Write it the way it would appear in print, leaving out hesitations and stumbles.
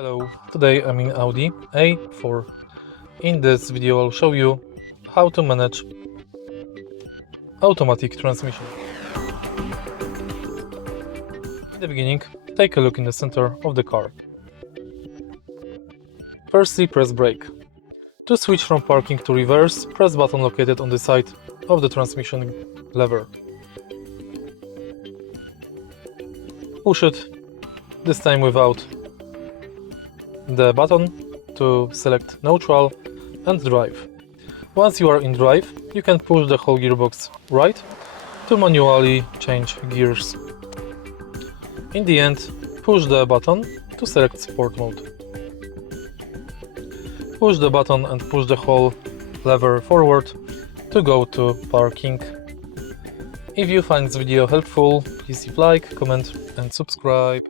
Hello, today I'm in Audi A4. In this video I'll show you how to manage automatic transmission. In the beginning, take a look in the center of the car. Firstly, press brake. To switch from parking to reverse, press button located on the side of the transmission lever. Push it, this time without the button, to select neutral and drive. Once you are in drive, you can push the whole gearbox right to manually change gears. In the end, push the button to select sport mode. Push the button and push the whole lever forward to go to parking. If you find this video helpful, please leave like, comment and subscribe.